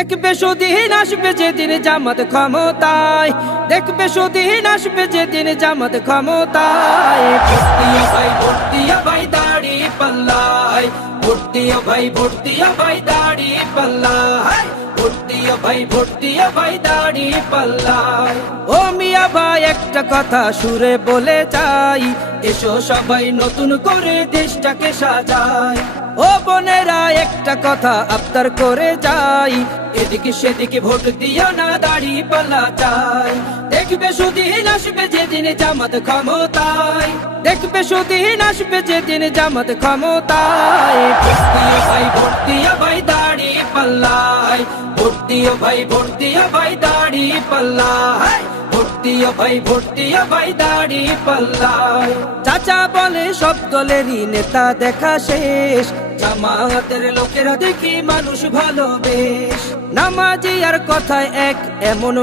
দেখবে সুদিন আসবে যেদিন জামাত ক্ষমতায়, দেখবে সুদিন আসবে যেদিন জামাত ক্ষমতায়। ভোট দিও ভাই, ভোট দিও ভাই দাড়ি পাল্লায়, ভোট দিও ভাই, ভোট দিও ভাই দাড়ি পাল্লায়, ভোট দিও ভাই, ভোট দিও ভাই দাড়ি পাল্লায়। ও মিয়া ভাই একটা কথা সুরে বলে যাই, এসো সবাই নতুন করে দেশটাকে সাজাই। ও বোনেরা একটা কথা আবদার করে যাই, এদিকে সেদিকে ভোট দিও না, দাড়ি পাল্লা চাই। দেখবে সুদিন আসবে যেদিন জামাত ক্ষমতায়, দেখবে সুদিন আসবে যেদিন জামাত ক্ষমতায়। ভোট দিও ভাই, ভোট দিও ভাই দাড়ি পাল্লায়, ভোট দিও ভাই, ভোট দিও ভাই দাড়ি পাল্লায়, ভোট দিও ভাই, ভোট দিও ভাই দাড়ি পাল্লায়। চাচা বলে সব দলেরই নেতা দেখা শেষ, জামাতের লোকেরা দেখি মানুষ ভালো বেশ, নামাজি আর কথায় এক এমন